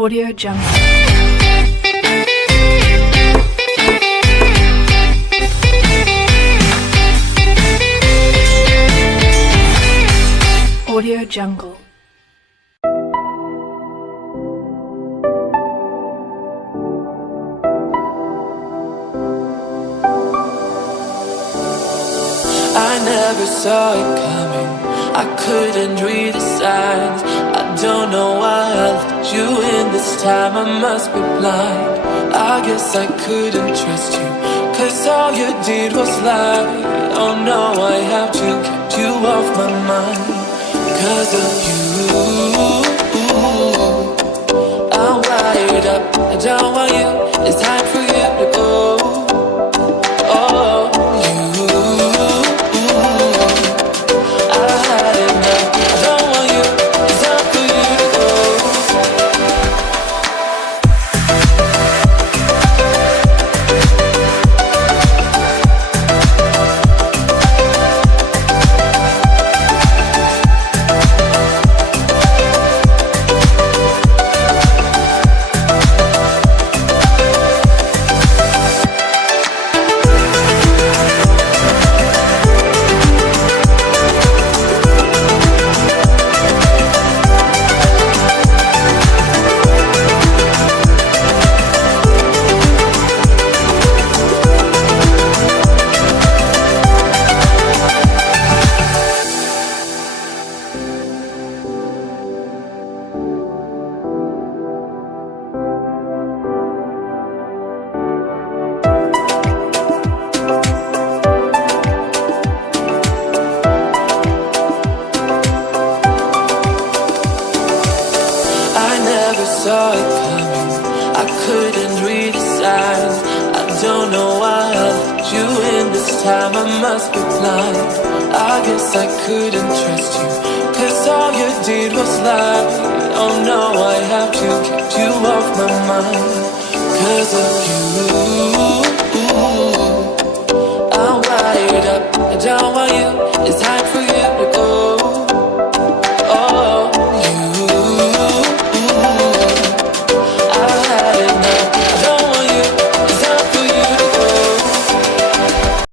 Audio Jungle. Audio Jungle. I never saw it coming, I couldn't read the signs. I don't know why I let you in this time, I must be blind. I guess I couldn't trust you, cause all you did was lie. Oh no, I have to keep you off my mind. Cause of you, I'm wired up, I don't want you, it's time for you to go. Saw it coming, I couldn't read the signs. I don't know why I let you in this time, I must be blind. I guess I couldn't trust you, cause all you did was lie. Oh no, I have to keep you off my mind. Cause of